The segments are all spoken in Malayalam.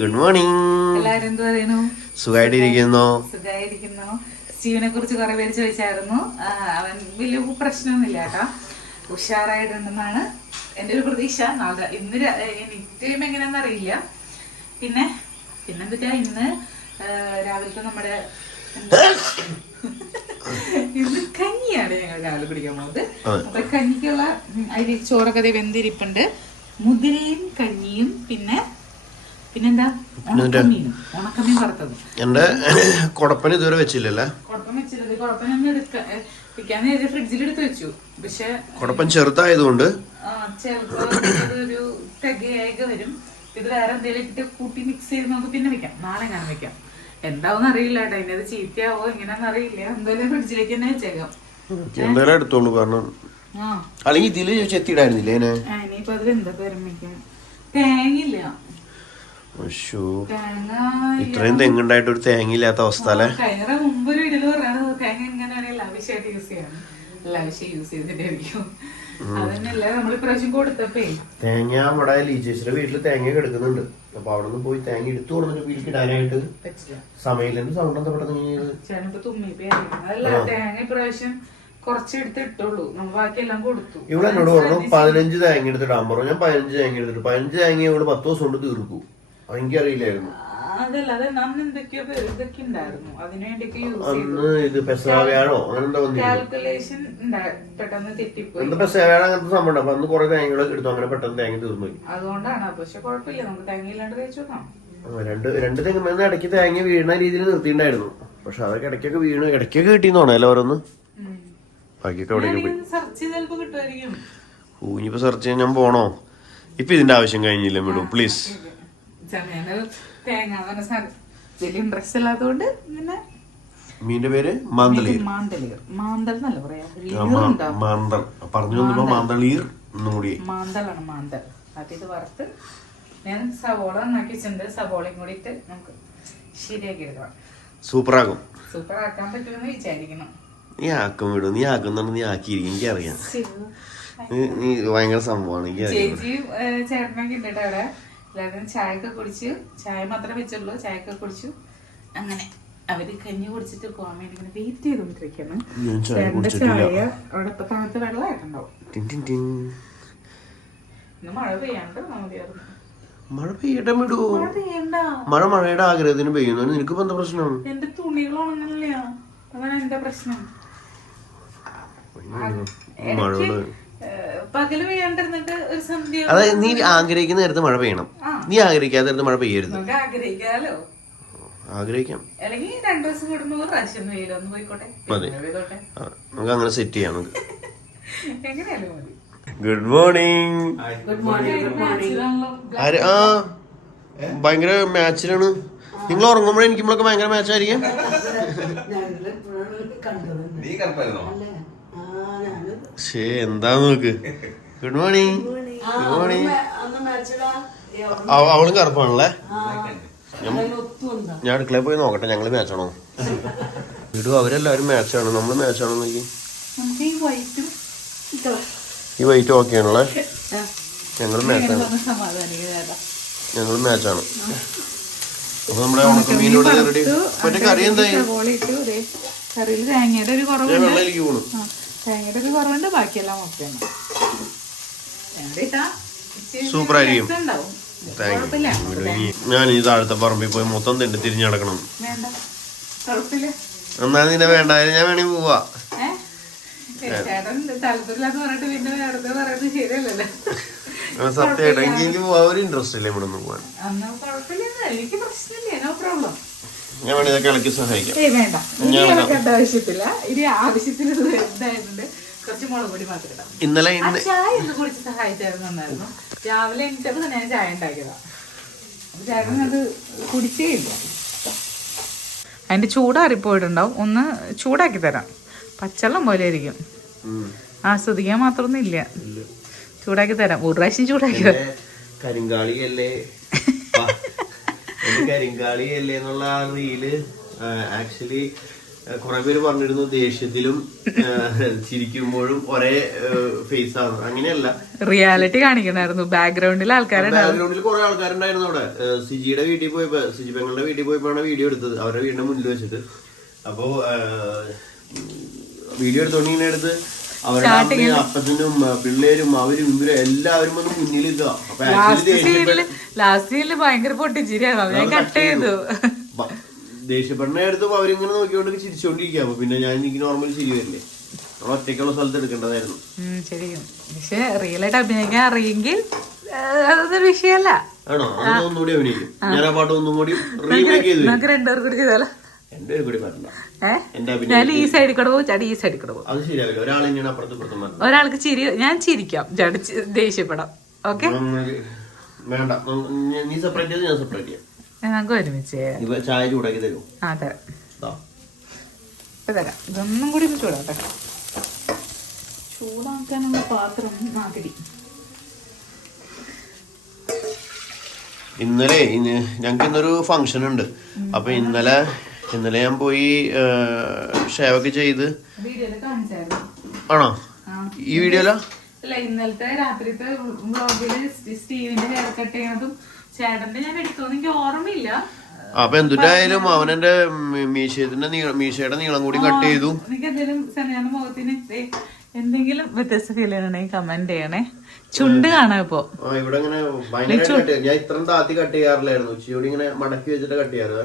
ഗുഡ് മോർണിംഗ് സുഖമായിട്ടിരിക്കുന്നു സുഖമായിരിക്കുന്നു സ്റ്റീവിനെ കുറിച്ച് കുറെ പേര് ചോദിച്ചായിരുന്നു. അവൻ വലിയ പ്രശ്നമൊന്നുമില്ല കേട്ടോ. ഉഷാറായിട്ടുണ്ടെന്നാണ് എന്റെ ഒരു പ്രതീക്ഷ. നാളെ ഇന്ന് നിത്യം എങ്ങനെയാണെന്ന് അറിയില്ല. പിന്നെ പിന്നെന്താ ഇന്ന്? രാവിലത്തെ നമ്മുടെ? ഇന്ന് കഞ്ഞിയാണ് ഞങ്ങൾ രാവിലെ കുടിക്കാൻ പോകുന്നത്. അപ്പൊ കഞ്ഞിക്കുള്ള അതിൽ ചോറൊക്കെ വെന്തിരിപ്പുണ്ട്. മുതിരയും കഞ്ഞിയും പിന്നെ പിന്നെന്താ? ഉണക്കമീൻ. വറുത്തത്. എന്റെ കുടപ്പന ഇതുവരെ വെച്ചില്ലല്ലേ? കൊടപ്പം വെച്ചിരുന്നത് കുഴപ്പമൊന്നും എടുക്ക വെക്കാൻ ഫ്രിഡ്ജിൽ എടുത്ത് വെച്ചു. പക്ഷെ കുടപ്പൻ ചെറുതായതുകൊണ്ട്. ഒരു തികയായിക വരും. ഇത് വേറെ എന്തെങ്കിലും ഇട്ട് കൂട്ടി മിക്സ് ചെയ്ത് നമുക്ക് പിന്നെ വെക്കാം. നാളെ ഞാൻ വെക്കാം. എന്താവും അറിയില്ല കേട്ടോ. ഇനി അത് ചീത്തയാവോ എങ്ങനെയാന്ന് അറിയില്ല. എന്തായാലും ഫ്രിഡ്ജിലേക്ക് തന്നെ വെച്ചേക്കാം. എന്തായാലും എടുത്തോളൂ. കാരണം അല്ലെങ്കിൽ ഇതിൽ ചെത്തിയിടായിരുന്നില്ലേ ഇനിയിപ്പോ അതിൽ എന്താ തേങ്ങയില്ല. ഇത്രയും തെങ്ങുണ്ടായിട്ട് ഒരു തേങ്ങ ഇല്ലാത്ത അവസ്ഥ അല്ലേ? കഴിഞ്ഞ മുമ്പ് ഒരു വീട്ടിൽ പറഞ്ഞത് തേങ്ങ യൂസ് ചെയ്യണം യൂസ് ചെയ്തിട്ടായിരിക്കും. നമ്മുടെ ലീജേശ്വര വീട്ടിൽ തേങ്ങ കെടുക്കുന്നുണ്ട്. അപ്പൊ അവിടെ നിന്ന് പോയി തേങ്ങ എടുത്തു കൊടുത്തിട്ട് വീട്ടിൽ ഇടാനായിട്ട് സമയത്തിന്റെ സൗണ്ട് എന്താ പെട്ടെന്ന് ഇവിടെ എന്നോട് പറഞ്ഞു പതിനഞ്ച് തേങ്ങ എടുത്തിടാൻ പറഞ്ഞു. ഞാൻ പതിനഞ്ച് തേങ്ങ എടുത്തിട്ട്. പതിനഞ്ച് തേങ്ങ ഇവിടെ പത്ത് ദിവസം കൊണ്ട് തീർക്കും. അതെനിക്കറിയില്ലായിരുന്നു. അതല്ല അത് അന്ന് എന്തൊക്കെയോ പേര് ഇതൊക്കെ ഉണ്ടായിരുന്നു. അതിനു യൂസ് ചെയ്തു. അന്ന് ഇത് കാൽക്കുലേഷൻ പെട്ടെന്ന് തെറ്റിപ്പോയി. എന്താ പെസവാഴ അങ്ങനത്തെ സംഭവം ഉണ്ട് അപ്പൊ അന്ന് കുറെ തേങ്ങകൾ എടുത്തു. അങ്ങനെ പെട്ടെന്ന് തേങ്ങ തീർന്നു പോയി അതുകൊണ്ടാണ് പക്ഷെ കുഴപ്പമില്ല. നമുക്ക് തേങ്ങ ഇല്ലാണ്ട് തേച്ചു നോക്കാം. രണ്ട് രണ്ട് തെങ്ങുമെന്ന് ഇടയ്ക്ക് തേങ്ങ വീഴുന്ന രീതിയിൽ നിർത്തിയിട്ടുണ്ടായിരുന്നു. പക്ഷെ അതൊക്കെ ഇടയ്ക്കൊക്കെ വീണു ഇടയ്ക്കൊക്കെ കിട്ടിയെന്ന് തോന്നേ ഓരോന്ന്? ബാക്കിയൊക്കെ എവിടേക്ക് പോയി? ഇനിയിപ്പോ സെർച്ച് ചെയ്യാൻ ഞാൻ പോണോ? ഇപ്പൊ ഇതിന്റെ ആവശ്യം കഴിഞ്ഞില്ല മേഡം പ്ലീസ് ചെമ്മീന് തേങ്ങ എന്ന് പറഞ്ഞ സാധനം. വലിയ ഇൻട്രസ്റ്റ് ഇല്ലാത്തതുകൊണ്ട് പിന്നെ മീന്റെ പേര് മാന്തളീർ. മാന്തളീർ. എന്നല്ല പറയാ. മാന്തൾ. പറഞ്ഞു വന്നപ്പോ മാന്തളീർ കൂടി. മാന്തളാണ് മാന്തൾ. അത് ഇത് വറുത്ത് ഞാൻ സവോള നന്നാക്കി വെച്ചിട്ടുണ്ട്. സവോളയും കൂടി ഇട്ട് നമുക്ക് ശരിയാക്കി എടുക്കണം സൂപ്പറാകും. സൂപ്പർ ആക്കാൻ പറ്റുമെന്ന് വിചാരിക്കണം നീ ആക്കും വിടും. നീ ആക്കുന്നുണ്ട് നീ ആക്കിയിരിക്കും. എനിക്കറിയാം. നീ- ഭയങ്കര സംഭവമാണ്. എനിക്കറിയാം. ചേച്ചിയും ചേട്ടനൊക്കെ ഉണ്ട് അവിടെ? എല്ലാവരും ചായ കുടിച്ച് ചായ മാത്രമേ വെച്ചുള്ളൂ ചായ ഒക്കെ കുടിച്ചു. അങ്ങനെ അവർ കഞ്ഞി കുടിച്ചിട്ട് പോകാൻ വേണ്ടി ഇങ്ങനെ വെയിറ്റ് ചെയ്തോണ്ടിരിക്കുന്നു ചായ അവിടെ ഇപ്പൊ തണുത്ത വെള്ളമായിട്ടുണ്ടാവും. ഇന്ന് മഴ പെയ്യാണ്ട് മതിയായിരുന്നു. മഴ പെയ്യട്ടെ വിടൂ മഴ മഴ മഴയുടെ ആഗ്രഹത്തിന് പെയ്യുന്നു. നിനക്ക് എന്താ പ്രശ്നം? എന്റെ തുണികൾ ഉണങ്ങണില്ല അതാണ് എന്റെ പ്രശ്നം. മഴ പകൽ പെയ്യാണ്ടിരുന്നിട്ട് ഒരു സന്ധ്യ അതായത് നീ ആഗ്രഹിക്കുന്ന നേരത്ത് മഴ പെയ്യണം. നീ ആഗ്രഹിക്കാത്ത നേരത്ത് മഴ പെയ്യരുത്. നമുക്ക് ആഗ്രഹിക്കാലോ. ആഗ്രഹിക്കാം. അല്ലെങ്കിൽ രണ്ടു ദിവസം കൂടുമ്പോ ഒരു പ്രാവശ്യം വെയിലൊന്ന് പോയിക്കോട്ടെ. മതി. പിന്നെ പെയ്തോട്ടെ. ആ, നമുക്ക് അങ്ങനെ സെറ്റ് ചെയ്യാം നമുക്ക്. എങ്ങനെയാലും മതി. ഗുഡ് മോർണിംഗ് ഗുഡ് മോർണിംഗ് ആര്? ആ. ഭയങ്കര മാച്ചിലാണ് നിങ്ങൾ ഉറങ്ങുമ്പോഴേ എനിക്ക് നമ്മളൊക്കെ ഭയങ്കര മാച്ച് ആയിരിക്കും. നീ കറുപ്പായിരുന്നോ ശേ എന്താ നോക്ക്? ഗുഡ് മോർണിംഗ് ഗുഡ് മോർണിംഗ് അവളും കറുപ്പാണല്ലേ? ഞാൻ അടുക്കളയിൽ പോയി നോക്കട്ടെ ഞങ്ങൾ മാച്ചാണോ വിടു അവരെല്ലാവരും മാച്ചാണ് നമ്മൾ മാച്ചാണോ നോക്കി? ഈ വൈറ്റും ഓക്കെ ആണല്ലേ? ഞങ്ങൾ മാച്ചാണ് ഞങ്ങൾ മാച്ചാണ് അപ്പൊ നമ്മുടെ ഉണക്ക മീനോട് മറ്റേ കറി എന്തായി? കറിയിൽ തേങ്ങയുടെ ഒരു ഞാൻ തേങ്ങയുടെ ഒക്കെ കുറവുണ്ട് ബാക്കിയെല്ലാം ഓക്കെയാണ് സൂപ്പർ ആയിരിക്കും. ഞാൻ ഈ താഴത്തെ പറമ്പിൽ പോയി മൊത്തം തിണ്ടി തിരിഞ്ഞു നടക്കണം. എന്നാ നിന്നെ വേണ്ട ഞാൻ വേണമെങ്കിൽ പോവാ. സത്യമായിട്ട്. എനിക്ക് പോവാൻ ഒരു ഇൻട്രസ്റ്റ് ഇല്ല ഇവിടെ നിന്ന് പോവാൻ എനിക്ക് പ്രശ്നമില്ല. നോ പ്രോബ്ലം ഞാൻ ഇതൊക്കെ ഇളക്കി സഹായിക്കാം. ഏയ് വേണ്ട. ഇനി ഞാൻ ഇളക്കേണ്ട ആവശ്യത്തില്ല. ഇനി ആവശ്യത്തിന് ഇത് കുറച്ച് മുളക് പൊടി മാത്രം ഇടാം. ഇന്നലെ ആ ഇന്ന് ചായ ഒന്ന് കുടിച്ച് സഹായിച്ചായിരുന്നു നന്നായിരുന്നു. രാവിലെ എണീറ്റപ്പോ ഞാൻ ചായ ഉണ്ടാക്കിയതാ. അപ്പൊ ചേട്ടൻ അത് കുടിച്ചേ ഇല്ല അതിന്റെ ചൂടാറിപ്പോയിട്ടുണ്ടാവും. ഒന്ന് ചൂടാക്കി തരാം. പച്ചവെള്ളം പോലെ ആയിരിക്കും ഉം. ആസ്വദിക്കാൻ മാത്രമൊന്നും ഇല്ല. ചൂടാക്കി തരാം. ഒരു പ്രാവശ്യം ചൂടാക്കി തരാം. കരിങ്കാളിയല്ലേ? പ- അല്ലേ എന്നുള്ള ആ റീൽ ആക്ച്വലി കുറെ പേര് പറഞ്ഞിരുന്നു ദേഷ്യത്തിലും ചിരിക്കുമ്പോഴും ഒരേ ഫേസ് ആണ്. അങ്ങനെയല്ല. റിയാലിറ്റി കാണിക്കണായിരുന്നു ബാക്ക്ഗ്രൗണ്ടിൽ ബാക്ക്ഗ്രൗണ്ടിൽ കുറെ ആൾക്കാരുണ്ടായിരുന്നു അവിടെ. സിജിയുടെ വീട്ടിൽ പോയപ്പോ സിജി പെങ്ങളുടെ വീട്ടിൽ പോയപ്പോഴാണ് വീഡിയോ എടുത്തത്. അവരുടെ വീടിന്റെ മുന്നിൽ വെച്ചിട്ട്. അപ്പോ വീഡിയോ എടുത്തോണ്ടിങ്ങനെ എടുത്ത് അവരുടെ അപ്പനും പിള്ളേരും അവരും ഇവരും എല്ലാവരും ഒന്ന് മുന്നിൽ ലാസ്റ്റ് സീനിൽ ഭയങ്കര പൊട്ടിച്ചിരിയാണ് ഞാൻ കട്ട് ചെയ്തു. ദേഷ്യപ്പെടുന്ന അടുത്ത് അവരിങ്ങനെ നോക്കിക്കൊണ്ട് ചിരിച്ചോണ്ടിരിക്കുക. അപ്പൊ പിന്നെ ഞാൻ എനിക്ക് നോർമൽ ശരി വരില്ലേ? നമ്മൾ ഒറ്റയ്ക്കുള്ള സ്ഥലത്ത് എടുക്കേണ്ടതായിരുന്നു. ശരിക്കും. പക്ഷെ റിയൽ ആയിട്ട് അഭിനയിക്കാൻ അറിയെങ്കിൽ അതൊന്നും വിഷയമല്ല. ആണോ? ഒന്നുകൂടി അഭിനയിക്കും. ഞാൻ ആ പാട്ട് ഒന്നും കൂടി റീമേക്ക് ചെയ്തു നമുക്ക് രണ്ടുപേർ കൂടി ചെയ്താലോ? എന്റെ കൂടി എന്റെ ഞാൻ ഈ സൈഡിൽ കൂടെ പോകും ചാടി ഈ സൈഡിൽ കൂടെ പോകും അത് ശരിയാവില്ല. ഒരാൾ ഇങ്ങനെ അപ്പുറത്ത് ഇപ്പുറത്തും വരണം ഒരാൾക്ക് ചിരി ഞാൻ ചിരിക്കാം ചേട്ടൻ ചി- ദേഷ്യപ്പെടാം. ഓക്കെ? വേണ്ട. നമ്മ- നീ- നീ സെപ്പറേറ്റ് ചെയ്ത് ഞാൻ സെപ്പറേറ്റ് ചെയ്യാം. നമുക്ക് ഒരുമിച്ച്. ചെയ്യാം. ഇവ ചായ ചൂടാക്കി തരും. ആ തരാം. ദാ. ഇപ്പൊ തരാം. ഇതൊന്നും കൂടി ഒന്ന് ചൂടാക്കാനുള്ള പാത്രം മാതിരി ഇന്നലെ ഇന്ന് ഞങ്ങൾക്ക് ഇന്നൊരു ഫംഗ്ഷൻ ഉണ്ട്. അപ്പൊ ഇന്നലെ ഇന്നലെ ഞാൻ പോയി ഷേവൊക്കെ ചെയ്ത്. ആണോ? ഈ വീഡിയോയിലോ? അല്ല ഇന്നലത്തെ രാത്രിത്തെ വ്ളോഗിൽ സ്റ്റീവിന്റെ ഹെയർ കട്ട് ചെയ്യണതും ചേട്ടന്റെ ഞാൻ എടുത്തോന്ന് എനിക്ക് ഓർമ്മയില്ല. അപ്പൊ എന്തുണ്ടായാലും അവനെന്റെ മീശയുടെ നീളം മീശയുടെ നീളം കൂടി കട്ട് ചെയ്തു. എനിക്ക് എന്തെങ്കിലും സനിയാന്റെ മുഖത്തിന് എന്തെങ്കിലും വ്യത്യസ്ത ഫീൽ ചെയ്യണമെങ്കിൽ കമന്റ് ചെയ്യണേ. ചുണ്ട് കാണാ ഇപ്പൊ. ഇവിടെ ഇങ്ങനെ ഞാൻ ഇത്രയും താത്തി കട്ട് ചെയ്യാറില്ലായിരുന്നു. ഉച്ചയോടി ഇങ്ങനെ മടക്കി വെച്ചിട്ട് കട്ട് ചെയ്യാറ്.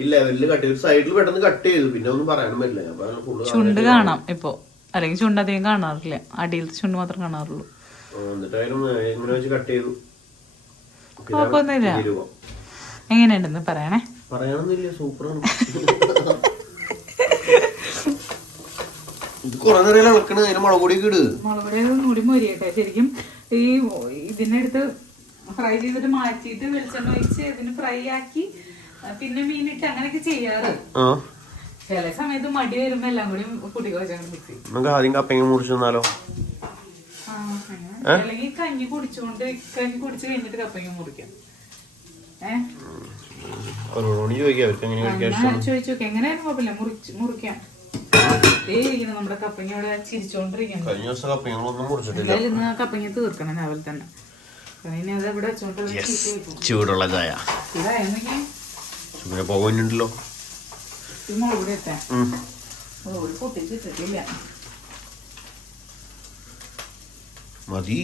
ഈ ലെവലിൽ കട്ട് ചെയ്തു. സൈഡിൽ പെട്ടെന്ന് കട്ട് ചെയ്തു. പിന്നെ ഒന്നും പറയാനും പറ്റില്ല. ഞാൻ ചുണ്ട് കാണാം ഇപ്പൊ. അല്ലെങ്കിൽ ചുണ്ട് അധികം കാണാറില്ല. അടിയിലത്തെ ചുണ്ട് മാത്രം കാണാറുള്ളൂ. എന്നിട്ടായാലും വെച്ച് കട്ട് ചെയ്തു? കുഴപ്പമൊന്നുമില്ല. എങ്ങനെയുണ്ടെന്ന് പറയണേ? പറയാനൊന്നുമില്ല. സൂപ്പറാണ്. ഇത് കുറെ നേരം ഇളക്കണ. അതിന് മുളക് ഇട്. മൊരിയട്ടെ. ശരിക്കും ഈ ഇതിനെടുത്ത് ഫ്രൈ ചെയ്തിട്ട് മാറ്റിയിട്ട് വെളിച്ചെണ്ണ ഒഴിച്ച് ഇതിന് ഫ്രൈ ആക്കി പിന്നെ മീനിട്ട് അങ്ങനെയൊക്കെ ചെയ്യാറ്. ചില സമയത്ത് മടി വരുമ്പോ എല്ലാം കൂടി കുട്ടികൾ നമുക്ക് ആദ്യം കപ്പങ്ങ മുറിച്ചു തന്നാലോ. അല്ലെങ്കിൽ കഞ്ഞി കുടിച്ചോണ്ട് കഞ്ഞി കുടിച്ച് കഴിഞ്ഞിട്ട് കപ്പങ്ങ മുറിക്കാം. ഏഹ് അവരോട് ചോദിക്കാം അവർക്ക് എങ്ങനെ കഴിക്കാൻ ചോദിച്ചു നോക്കി. എങ്ങനെയായാലും കുഴപ്പമില്ല. മുറിച്ച് മുറിക്കാം. ദേ ഇരിക്കുന്നു നമ്മുടെ കപ്പങ്ങ കഴിഞ്ഞ ദിവസം കപ്പങ്ങളൊന്നും മുറിച്ചിട്ടില്ല. കപ്പങ്ങ തീർക്കണം രാവിലെ തന്നെ. ചൂടുള്ള ചായ. ഇതായിരുന്നെങ്കിൽ പിന്നെ മുളക് മതി.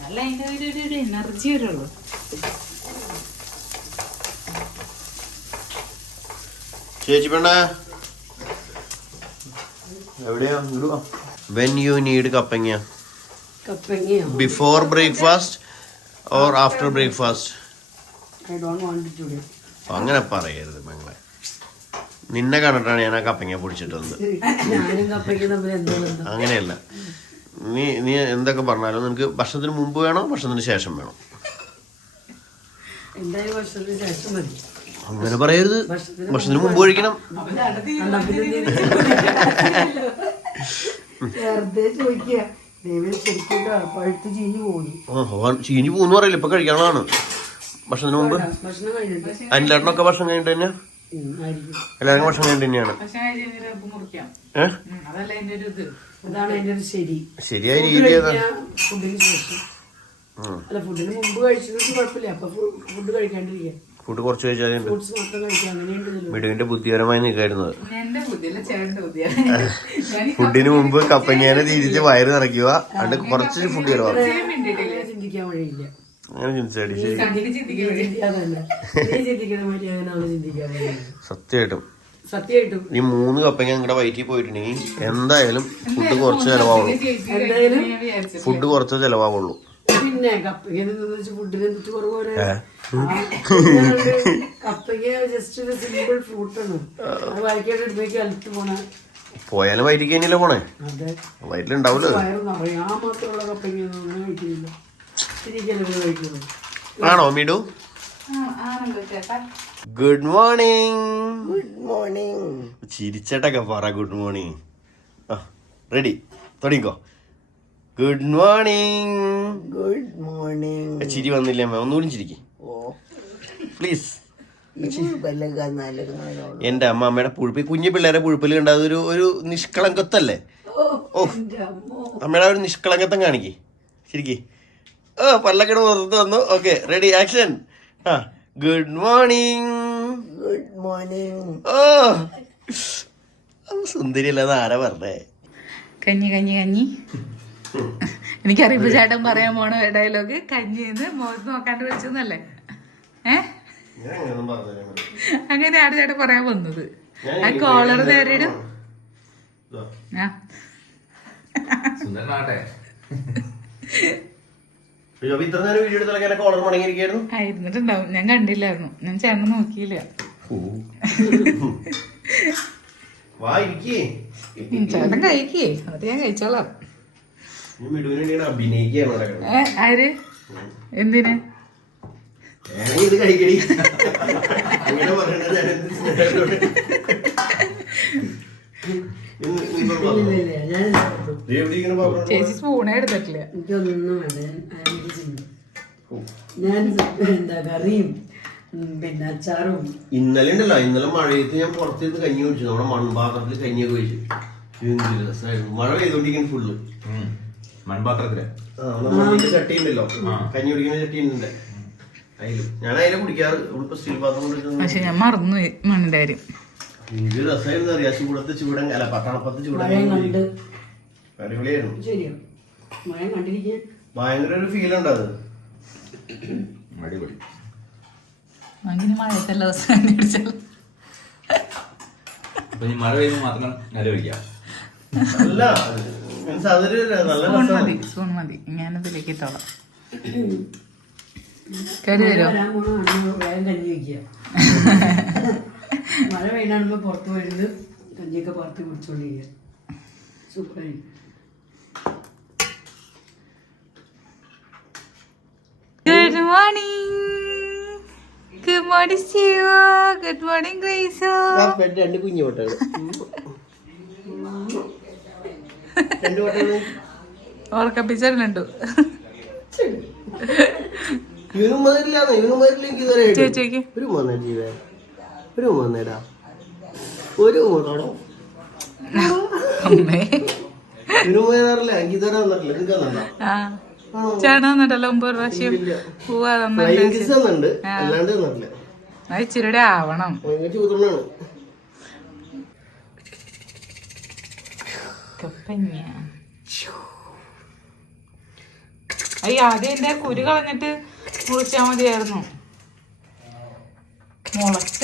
നല്ല അതിന്റെ ഒരു എനർജി വരുള്ളൂ. ചേച്ചി പെണ്ണേ. എവിടെയാ? വെൻ യു നീഡ് കപ്പങ്ങ കപ്പങ്ങയോ? Before breakfast or after breakfast I don't want to do അങ്ങനെ പറയരുത് മങ്ങളെ നിന്നെ കണ്ടിട്ടാണ് ഞാൻ ആ കപ്പങ്ങ പൊടിച്ചിട്ട് വന്നത് ഞാനും കപ്പയ്ക്ക് തമ്മിൽ എന്തോ ബന്ധം. അങ്ങനെയല്ല. നീ നീ എന്തൊക്കെ പറഞ്ഞാലും നിനക്ക് ഭക്ഷണത്തിന് മുമ്പ് വേണോ ഭക്ഷണത്തിന് ശേഷം വേണോ? എന്തായാലും ശേഷം മതി. അങ്ങനെ പറയരുത്. ഭക്ഷണത്തിന് മുമ്പ് കഴിക്കണം വെറുതെ ചോദിക്കുക. ചീഞ്ഞു പോകുന്നു. പറയില്ല. ഇപ്പൊ കഴിക്കാനുള്ളതാണ് ഭക്ഷണത്തിന് മുമ്പ്? അനിലേട്ടനൊക്കെ ഭക്ഷണം കഴിഞ്ഞിട്ട്. തന്നെ എല്ലാവരും ഭക്ഷണം കഴിഞ്ഞിട്ട് തന്നെയാണ്? ശരിയായ രീതി ഫുഡിന്. അല്ല മുമ്പ് കുഴപ്പമില്ല. അപ്പൊ ഫുഡ് ഫുഡ് കുറച്ച് ഇതിൽ. മിടുവിന്റെ ബുദ്ധിപരമായി നിൽക്കായിരുന്നത് ഫുഡിന് മുമ്പ് കപ്പങ്ങേനെ തിരിച്ച് വയറ് നിറയ്ക്കുക. അത് കുറച്ച് ഫുഡ് ചിലവാക്കും. അങ്ങനെ അങ്ങനെ ചിന്തിച്ചാടി സത്യമായിട്ടും. സത്യമായിട്ടും. ഈ മൂന്ന് കപ്പയ്ക്ക് ഞങ്ങളുടെ വയറ്റിൽ പോയിട്ടുണ്ടെങ്കിൽ എന്തായാലും ഫുഡ് കുറച്ച് ചെലവാകുള്ളൂ എന്തായാലും ഫുഡ് കുറച്ച് ചെലവാകുള്ളൂ പിന്നെ കപ്പയ്ക്ക് നിന്ന് വെച്ച് ഫുഡിന് എന്നിട്ട് കുറവ് വരെ ഏ? കപ്പയ്ക്ക് ജസ്റ്റ് ഒരു സിമ്പിൾ ഫ്രൂട്ടാണ് അത് പോണ. പോയാലും വയറ്റിക്ക് തന്നെയല്ലേ പോണേ? വയറ്റിലുണ്ടാവൂലോ? മാത്രമുള്ള കപ്പയ്ക്ക് ആണോ മീഡു ഗുഡ് മോർണിംഗ് ഗുഡ് മോർണിംഗ് ചിരിച്ചേട്ടൊക്കെ പറ ഗുഡ് മോർണിംഗ് ആ റെഡി തുടങ്ങിക്കോ. ഗുഡ് മോർണിംഗ് ഗുഡ് മോർണിംഗ് ചിരി വന്നില്ലേ അമ്മ? ഒന്നുകൂടി ചിരിക്കി. പ്ലീസ് എന്റെ അമ്മ അമ്മയുടെ പുഴുപ്പ്. കുഞ്ഞു പിള്ളേരെ പുഴുപ്പിൽ കണ്ട അതൊരു ഒരു നിഷ്കളങ്കത്തല്ലേ ഓ അമ്മയുടെ ഒരു നിഷ്കളങ്കത്തം കാണിക്കേ. ശരിക്ക് ഓ പല്ലക്കട പുറത്ത് വന്നു. ഓക്കെ റെഡി ആക്ഷൻ ആ. ഗുഡ് മോർണിംഗ് ഗുഡ് മോർണിംഗ് ഓ സുന്ദരി അല്ലാതെ ആരാ പറഞ്ഞേ? കഞ്ഞി കഞ്ഞി കഞ്ഞി. എനിക്കറിയിപ്പ് ചേട്ടൻ പറയാൻ പോണ ഡയലോഗ് കഞ്ഞി എന്ന് മുഖത്ത് നോക്കാണ്ട് വെച്ചെന്നല്ലേ? ഏ? അങ്ങനെ ആട് ചേട്ടൻ പറയാൻ വന്നത്. ആ കോളർ നേരിടും. ആ. സുന്ദരനാട്ടെ ഇത്ര നേരം വീഡിയോ എടുത്താൽ എന്നെ കോളർ മടങ്ങിയിരിക്കായിരുന്നു ആയിരുന്നിട്ടുണ്ടാവും ഞാൻ കണ്ടില്ലായിരുന്നു. ഞാൻ ചേട്ടൻ നോക്കിയില്ല. വാ ഇരിക്കേ. ചേട്ടൻ കഴിക്കേ. അത് ഞാൻ കഴിച്ചോളാം. ആര്? എന്തിന്? ഇത് കഴിക്കടി. അങ്ങനെ ചേച്ചി സ്പൂണേ എടുത്തിട്ടില്ല. എനിക്കൊന്നും ഞാൻ എന്താ കറിയും പിന്നെ അച്ചാറും. ഇന്നലെ ഉണ്ടല്ലോ ഇന്നലെ മഴയത്ത് ഞാൻ പുറത്തിരുന്ന് കഞ്ഞി കുടിച്ചു. നമ്മുടെ മൺപാത്രത്തിൽ കഞ്ഞിയൊക്കെ കഴിച്ചു എന്ത് രസമായിരുന്നു മഴ പെയ്തോണ്ടിരിക്കുന്നു ഫുള്ള് മൺപാത്രത്തിൽ? ചട്ടി ഉണ്ടല്ലോ. കഞ്ഞി കുടിക്കുന്ന ചട്ടി ഉണ്ട്. അതിലും. ഞാൻ അതിലെ കുടിക്കാറ് സ്റ്റീൽ പാത്രം കൊണ്ട് പക്ഷെ ഞാൻ മറന്നു മണ്ണിന്റെ കാര്യം. എന്ത് രസമായിരുന്നു അറിയാം. ചൂടത്ത് ചൂടൻ അല്ല പട്ടണപ്പത്ത് ചൂടൻ അടിപൊളിയായിരുന്നു. ഭയങ്കര ഒരു ഫീൽ ഉണ്ട് അത്. അടിപൊളി. അങ്ങനെ മഴയത്തല്ല അപ്പൊ ഈ മഴ പെയ്യുമ്പോൾ മാത്രം നില അല്ല മീൻസ് അതൊരു നല്ല സ്പൂൺ രസമാണ്. മതി സ്പൂൺ മതി. ഞാനതിലേക്ക് ഇട്ടോളാം. കറി വരുമോ വരാൻ പോണ വേഗം കഞ്ഞി വയ്ക്കുക മഴ പെയ്യാണുമ്പോ പുറത്ത് വരുന്നത് കഞ്ഞിയൊക്കെ പുറത്ത് കുടിച്ചോണ്ടിരിക്കുക സൂപ്പറായി. ഗുഡ് മോർണിംഗ് ഗുഡ് മോർണിംഗ് ശിവോ ഗുഡ് മോർണിംഗ് ഗ്രേസോ രണ്ട് കുഞ്ഞു വട്ടകൾ രണ്ട് വട്ടകൾ ഓർക്കപ്പിച്ചിട്ടുണ്ട് ഇവനും ഇവനും മതിരില്ലെങ്കിൽ ഇതുവരെ ആയിട്ട്. ചേച്ചിക്ക് ഒരു മോനെ നേടാ ഒരു ഒരു മോനോടോ അമ്മേ. ഇവനും പോയതറില്ല എനിക്ക് ഇതുവരെ വന്നിട്ടില്ല. എനിക്ക് ഒമ്പത് പ്രാവശ്യം. പോവാ ഫ്ലൈങ് അല്ലാണ്ട് വന്നിട്ടില്ല. അത് ഇച്ചിരിയുടെ ആവണം. അയ്യ ആദ്യം എന്റെ കുരു കളഞ്ഞിട്ട് മുറിച്ചാ മതിയായിരുന്നു. മുളച്ച.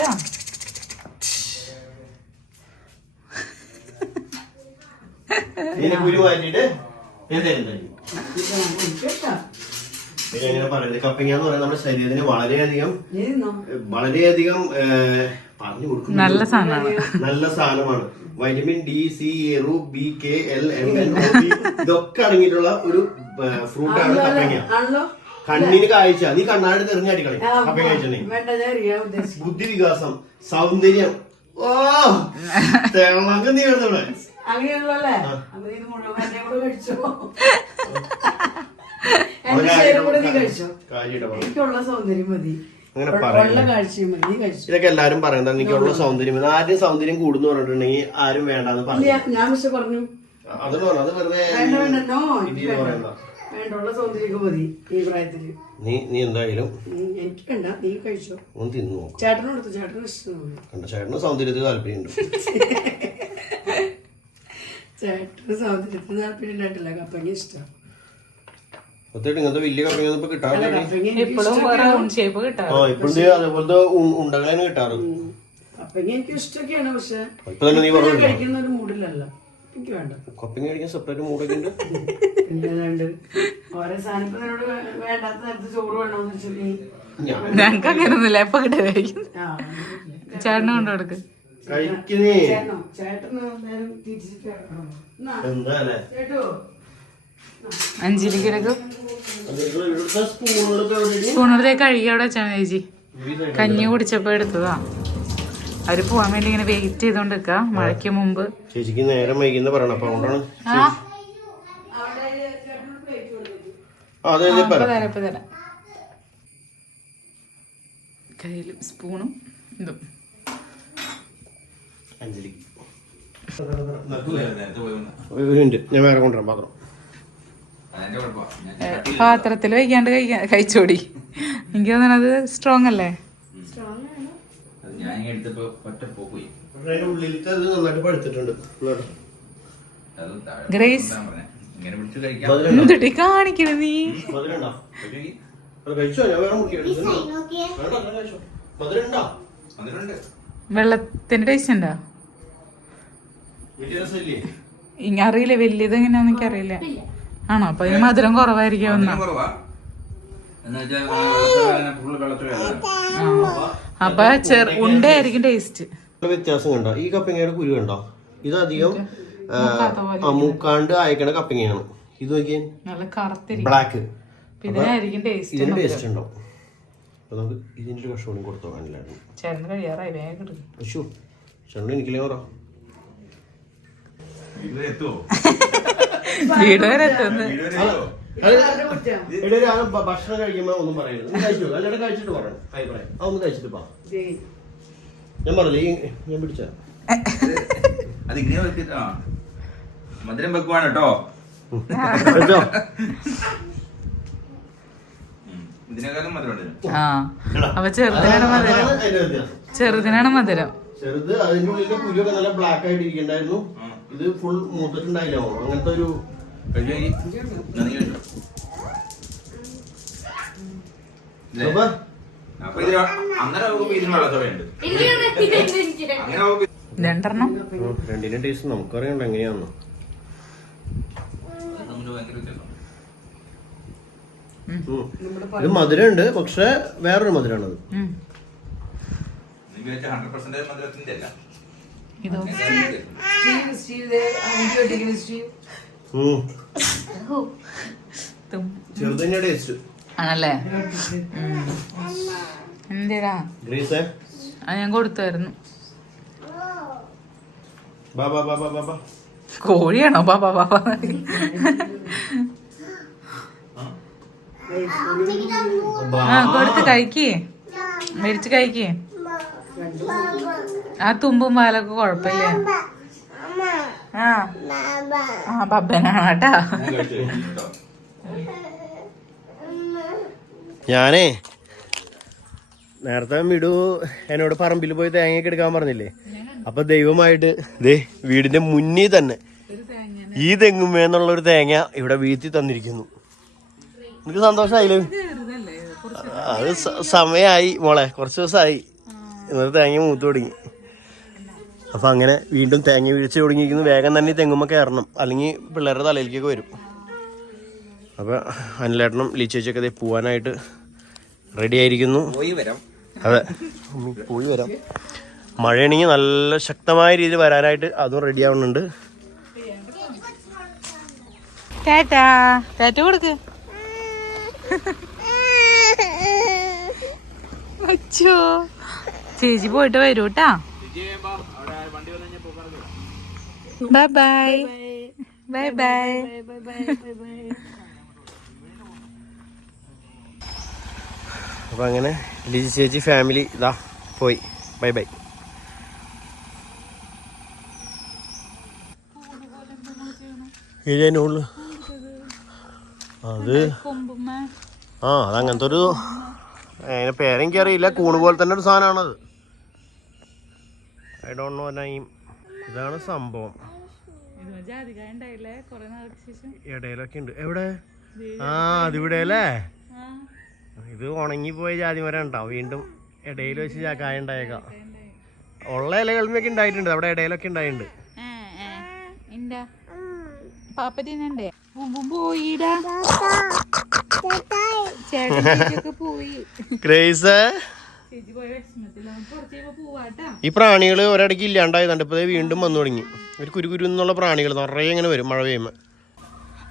ഇതിനെ കുരു മാറ്റിയിട്ട് എന്തേലും പിന്നെ എങ്ങനെ പറയുന്നത് കപ്പങ്ങ എന്ന് പറയുന്നത് നമ്മുടെ ശരീരത്തിന് വളരെയധികം വളരെയധികം പറഞ്ഞു കൊടുക്കുന്നു. നല്ല സാധനമാണ്. നല്ല സാധനമാണ്. Vitamin D C A എറു B K L M N ഇതൊക്കെ അടങ്ങിയിട്ടുള്ള ഒരു ഫ്രൂട്ട് ആണ് കപ്പങ്ങ. കണ്ണിന് കാഴ്ച. നീ കണ്ണാടി തെറിഞ്ഞാടി കളി കപ്പങ്ങ കഴിച്ചിട്ടുണ്ടെങ്കിൽ വേണ്ട ഞാൻ അറിയാൻ ഉദ്ദേശിച്ചു ബുദ്ധി വികാസം സൗന്ദര്യം. ഓ തിളങ്ങും നീ ഇവിടെ അങ്ങനെയുള്ളല്ലേ ഇത് മുഴുവൻ എന്നെ കൂടെ കഴിച്ചോ? എന്റെ ശരീരം കൂടെ നീ കഴിച്ചോ? കാര്യമായിട്ട് എനിക്കുള്ള സൗന്ദര്യം മതി. അങ്ങനെ ഇതൊക്കെ എല്ലാരും പറയുന്നത് എനിക്കുള്ള സൗന്ദര്യം ആദ്യം സൗന്ദര്യം കൂടുന്നു പറഞ്ഞിട്ടുണ്ടെങ്കിൽ ആരും വേണ്ടെന്ന് പറഞ്ഞു ഞാൻ പക്ഷെ പറഞ്ഞു. അത് അത് വെറുതെ വേണ്ടുള്ള സൗന്ദര്യമൊക്കെ മതി ഈ പ്രായത്തിൽ. നീ നീ എന്തായാലും എനിക്ക് വേണ്ട. നീ കഴിച്ചോ? ഒന്ന് തിന്നു ചേട്ടനോട് ചേട്ടന് ഇഷ്ടമാണ് കണ്ട? ചേട്ടന് സൗന്ദര്യത്തിൽ താല്പര്യമുണ്ട്. ചേട്ടന് സൗന്ദര്യത്തിന് താല്പര്യം ഉണ്ടായിട്ടില്ല കപ്പങ്ങി ഇഷ്ടം. ഇങ്ങനത്തെ വലിയ ഇപ്പൊ കിട്ടാറില്ല ഇപ്പോഴും ഷേപ്പ് കിട്ടാറ്. ആ ഇപ്പോഴത്തെ അതേപോലത്തെ ഉ- ഉണ്ടകളാണ് കിട്ടാറ്. കപ്പങ്ങ എനിക്ക് ഇഷ്ടമൊക്കെയാണ് പക്ഷെ ഇപ്പൊ തന്നെ നീ പറഞ്ഞു കഴിക്കുന്ന ഒരു മൂഡിലല്ല. എനിക്ക് വേണ്ട. കപ്പങ്ങ കഴിക്കാൻ സെപ്പറേറ്റ് മൂടൊക്കെ ഉണ്ട്. പിന്നെ രണ്ട് ഓരോ സാധനം ഇപ്പൊ നിന്നോട് വേ- വേണ്ടാത്ത നേരത്ത് ചോറ് വേണമെന്ന് വെച്ചാൽ ഞാൻ ഞങ്ങൾക്ക് എപ്പൊ ആ ചേട്ടന് കൊണ്ടു കൊടുക്ക്. കഴിക്കുന്നേ എവിടെ സ്പൂണെടുത്തേ കഴുകി അവിടെ ചേച്ചി. കഞ്ഞി കുടിച്ചപ്പോ എടുത്തതാ. അവർ പോവാൻ വേണ്ടി ഇങ്ങനെ വെയിറ്റ് ചെയ്തോണ്ട് നിക്കാ മഴയ്ക്ക് മുമ്പ്. ചേച്ചിക്ക് നേരം വൈകുന്ന പറയണം അപ്പൊ അതുകൊണ്ടാണ് കയ്യിലും സ്പൂണും ഇതും. ഒരു മിനിറ്റ്. ഞാൻ വേറെ കൊണ്ടുവരാം പാത്രം. പാത്രത്തിൽ വയ്ക്കാണ്ട് കഴിച്ചോടി. എനിക്ക് തോന്നണത് സ്ട്രോങ് അല്ലേ? ഗ്രേസ്. എന്തുട്ടി കാണിക്കണ നീ? വെള്ളത്തിന്റെ ടേസ്റ്റ് അത് കഴിച്ചോ ഞാൻ വേറെ മുറിക്കാം വേണ്ട അത് കഴിച്ചോ മധുരമുണ്ടോ അതിലുണ്ട് വെള്ളത്തിന്റെ ടേസ്റ്റ് ഉണ്ടോ ഇങ്ങ അറിയില്ല വലിയത് എങ്ങനെയാന്ന് എനിക്ക് അറിയില്ല ആണോ? അപ്പൊ ഇതിന് മധുരം കുറവായിരിക്കും എന്നാ. അപ്പൊ ചെറു ഉണ്ടയായിരിക്കും ടേസ്റ്റ്. വ്യത്യാസം കണ്ടോ? ഈ കപ്പിങ്ങയുടെ കുരു കണ്ടോ? ഇത് അധികം മൂക്കാണ്ട് അയക്കണ കപ്പിങ്ങയാണ്. ഇത് നോക്കിയേ. നല്ല കറുത്തിരിക്കും ബ്ലാക്ക് ഇതിന് ടേസ്റ്റ് ഉണ്ടാവും അപ്പൊ നമുക്ക് ഇതിന്റെ ഒരു കഷ്ണം കൂടി കൊടുത്തോ കാണില്ലായിരുന്നു ചേർന്ന് കഴിയാറായി വേഗം ചേട്ടൻ എനിക്കില്ലേ പറ വീട് വരെ എത്തുന്നു വീട് വരെ എത്തുവോ? എടേ ഭക്ഷണം കഴിക്കുമ്പോ ഒന്നും പറയരുത്. കഴിച്ചു? കഴിച്ചിട്ട് പറയണം അഭിപ്രായം അതൊന്ന് കഴിച്ചിട്ട് പാ. ഞാൻ പറഞ്ഞില്ലേ ഈ- ഞാൻ പിടിച്ച. അത് ഇങ്ങനെ വെച്ചിട്ട് ആ മധുരം വെക്കുവാണ് കേട്ടോ. ഉം. ഇതിനേക്കാളും മധുരം ആ. അപ്പൊ ചെറുതിനാണ് മധുരം. ചെറുതിനാണ് മധുരം. ചെറുത് അതിന്റെ ഉള്ളിലെ കുരുവൊക്കെ നല്ല ബ്ലാക്ക് ആയിട്ട് ഇരിക്കണ്ടായിരുന്നു ഇത് ഫുൾ മൂത്തിട്ടുണ്ടായില്ലോ അങ്ങനത്തെ ഒരു രണ്ടെണ്ണം? രണ്ടിന്റെ ടേസ്റ്റ് നമുക്കറിയണ്ട എങ്ങനെയാന്ന്. ഇത് മധുരമുണ്ട് പക്ഷെ വേറൊരു മധുരമാണത്. ഹൺഡ്രഡ് പെർസെന്റേജ് മധുരത്തിന്റെ അല്ല ഇതോ. ആണല്ലേ. എന്തിടാ? അത് ഞാൻ കൊടുത്തായിരുന്നു ബാ ബാ ബാ ബാ ബാ ബാ. കോഴിയാണോ? ബാബാ ബാബാ ആ കൊടുത്ത് കഴിക്കേ. മേടിച്ച് കഴിക്കേ. ആ തുമ്പും പാലൊക്കെ കുഴപ്പമില്ല. ആ. ആ ബബ്ബനാണ് കേട്ടാ ഞാനേ നേരത്തെ വിടു എന്നോട് പറമ്പിൽ പോയി തേങ്ങയൊക്കെ എടുക്കാൻ പറഞ്ഞില്ലേ? അപ്പൊ ദൈവമായിട്ട് ദേ വീടിന്റെ മുന്നിൽ തന്നെ ഈ തെങ്ങുമേന്നുള്ള ഒരു തേങ്ങ ഇവിടെ വീഴ്ത്തി തന്നിരിക്കുന്നു. എനിക്ക് സന്തോഷമായില്ലേ അത് സമയമായി സമയായി മോളെ കുറച്ച് ദിവസമായി ഇന്നത്തെ തേങ്ങ മൂത്ത് തുടങ്ങി. അപ്പൊ അങ്ങനെ വീണ്ടും തേങ്ങ വീഴ്ച തുടങ്ങിയിരിക്കുന്നു. വേഗം തന്നെ തെങ്ങുമ്പോൾ കയറണം. അല്ലെങ്കിൽ പിള്ളേരുടെ തലയിലേക്കൊക്കെ വരും. അപ്പോൾ അനിലേട്ടനും ലീച്ചേച്ചൊക്കെ ദേ പോവാനായിട്ട് റെഡി ആയിരിക്കുന്നു. പോയി വരാം. അതെ. പോയി വരാം. മഴയാണെങ്കിൽ നല്ല ശക്തമായ രീതിയിൽ വരാനായിട്ട് അതും റെഡി ആവുന്നുണ്ട്. ടാറ്റാ. ടാറ്റ കൊടുക്ക്. അച്ചോ. ചേച്ചി പോയിട്ട് വരൂ കേട്ടാ bye. Bye bye. ബൈ അപ്പൊ അങ്ങനെ ലിജി ചേച്ചി ഫാമിലി ഇതാ പോയി. ബൈ ബൈ ഇതിനുള്ളു അത് ആ അതങ്ങനത്തെ ഒരു അതിന്റെ പേരെനിക്കറിയില്ല. കൂണ് പോലെ തന്നെ ഒരു സാധനമാണത്. ഐ ഡോണ്ട് നോ നൈം ഇതാണ് സംഭവം. ഇടയിലൊക്കെ ഉണ്ട്. എവിടെ? ആ അതിവിടെ അല്ലേ? ഇത് ഉണങ്ങിപ്പോയ ജാതി മരം ഉണ്ടാവും. വീണ്ടും ഇടയിൽ വെച്ച് കായ ഉണ്ടായേക്കാം. ഉള്ള ഇലകളിലൊക്കെ ഉണ്ടായിട്ടുണ്ട്. അവിടെ ഇടയിലൊക്കെ ഉണ്ടായിട്ടുണ്ട്. പാപ്പത്തിനുണ്ടേ പോയിടാ ചേട്ടൻ പോയി. ഗ്രേസ് ഈ പ്രാണികൾ ഒരിടയ്ക്ക് ഇല്ലാണ്ടായതുണ്ട്. ഇപ്പൊ ദേ വീണ്ടും വന്നു തുടങ്ങി. ഒരു കുരുകുരു എന്നുള്ള പ്രാണികൾ നിറയെ ഇങ്ങനെ വരും മഴ പെയ്യുമ്പോ.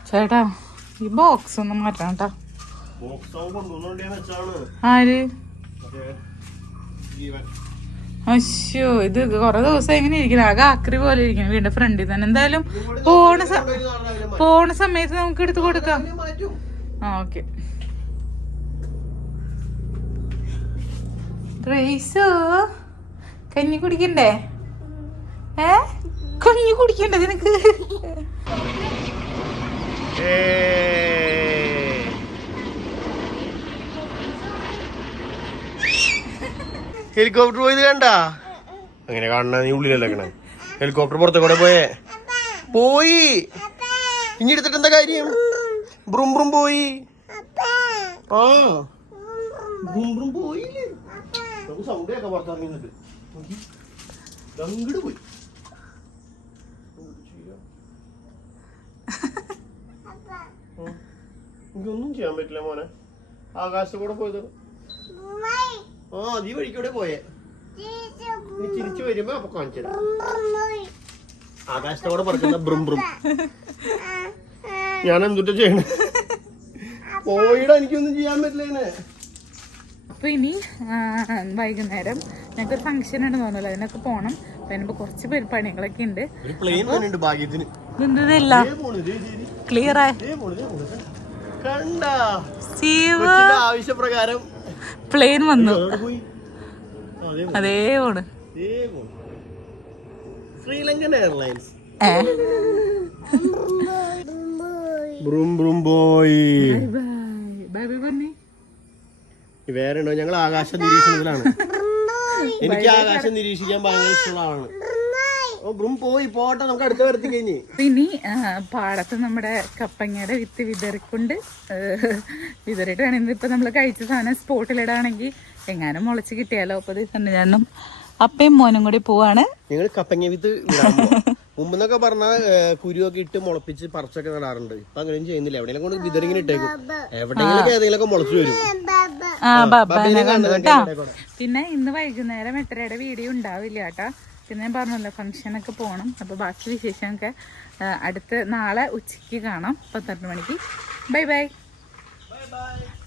ചേട്ടാ ഈ ബോക്സ് ഒന്നും മാറ്റാം കേട്ടാ ആര്? അശ്യോ ഇത് കൊറേ ദിവസം എങ്ങനെ ഇരിക്കണം. ആകെ ആക്രി പോലെ ഇരിക്കണം വീണ്ടും ഫ്രണ്ടിൽ തന്നെ. എന്തായാലും പോണ പോണ സമയത്ത് നമുക്ക് എടുത്തു കൊടുക്കാം. ആ ഓക്കെ. ഗ്രേസോ കഞ്ഞി കുടിക്കണ്ടേ? ഏ? കഞ്ഞി കുടിക്കണ്ടേ നിനക്ക്? ഹെലികോപ്റ്റർ പോയത് കണ്ട? അങ്ങനെ കാണണ നീ ഉള്ളിലല്ലേ ഹെലികോപ്റ്റർ പുറത്തെ കൂടെ പോയേ. പോയി. ഇനി എടുത്തിട്ട് എന്താ കാര്യം? ബ്രും ബ്രും പോയി. ആ. ബ്രും ബ്രും പോയില്ലേ? നമുക്ക് സൗണ്ട് കേൾക്കാം പുറത്തിറങ്ങി നിന്നിട്ട് നോക്കി. അങ്ങട് പോയി. എനിക്കൊന്നും ചെയ്യാൻ പറ്റില്ല മോനെ. ആകാശത്ത് കൂടെ പോയത്? ആ നീ വഴിക്കൂടെ പോയേ. നീ തിരിച്ചു വരുമ്പോ അപ്പൊ കാണിച്ചു തരാം. ആകാശത്തോടെ പറക്കുന്ന ബ്രും ബ്രും. ഞാൻ എന്തുട്ടാ ചെയ്യണേ? പോയിടാ എനിക്കൊന്നും ചെയ്യാൻ പറ്റില്ലേ അപ്പൊ ഇനി വൈകുന്നേരം ഞങ്ങൾക്ക് ഫംഗ്ഷൻ ആണ് തോന്നുന്നല്ലോ അതിനൊക്കെ പോണം. അപ്പൊ അതിനിപ്പോ കുറച്ച് പണികളൊക്കെ ഉണ്ട്. ദേ. ക്ലിയർ ആയി. ആവശ്യപ്രകാരം. പ്ലെയിൻ വന്നു. അതേ പോണ്. ശ്രീലങ്കൻ എയർലൈൻസ്. ബ്രും ബ്രും ബോയ് ബൈ ബൈ പറഞ്ഞേ വേറെ ഉണ്ടോ ഞങ്ങൾ ആകാശ നിരീക്ഷണത്തിലാണ് എനിക്ക് ആകാശം നിരീക്ഷിക്കാൻ ഭയങ്കര ഇഷ്ടമുള്ളതാണ് ബ്രും പോയി പോട്ടെ നമുക്ക് അടുത്ത വരത്തി കഴിഞ്ഞ്. ഇനി പാടത്ത് നമ്മുടെ കപ്പങ്ങയുടെ വിത്ത് വിതറിക്കൊണ്ട് ഏ, വിതറിയിട്ട് വേണമെങ്കിൽ ഇപ്പൊ നമ്മൾ കഴിച്ച സാധനം സ്പോട്ടിലിടാണെങ്കിൽ എങ്ങാനും മുളച്ച് കിട്ടിയാലോ? അപ്പൊ സന്നിധാനം അപ്പയും മോനും കൂടി പോവാണ്. ഞങ്ങൾ കപ്പങ്ങ വിത്ത്. മുമ്പെന്നൊക്കെ പറഞ്ഞാൽ കുരുവൊക്കെ ഇട്ട് മുളപ്പിച്ച് പറിച്ചൊക്കെ നടാറുണ്ട്. ഇപ്പൊ അങ്ങനെയും ചെയ്യുന്നില്ല. എവിടെയെങ്കിലും കൊണ്ട് വിതറിങ്ങനെ ഇട്ടേക്കും. എവിടെയെങ്കിലും ഏതെങ്കിലും മുളച്ചു വരും. ആ ബബ്ബനെ കണ്ടു കേട്ടാ. പിന്നെ ഇന്ന് വൈകുന്നേരം എട്ടരയുടെ വീഡിയോ ഉണ്ടാവില്ല കേട്ടോ. പിന്നെ ഞാൻ പറഞ്ഞല്ലോ ഫംഗ്ഷനൊക്കെ പോകണം അപ്പൊ ബാക്കി വിശേഷമൊക്കെ അടുത്ത നാളെ ഉച്ചയ്ക്ക് കാണാം. പന്ത്രണ്ട് മണിക്ക്. Bye bye.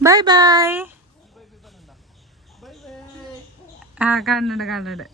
Bye bye. ആ കണ്ടുണ്ട് കാണുന്നുണ്ട്.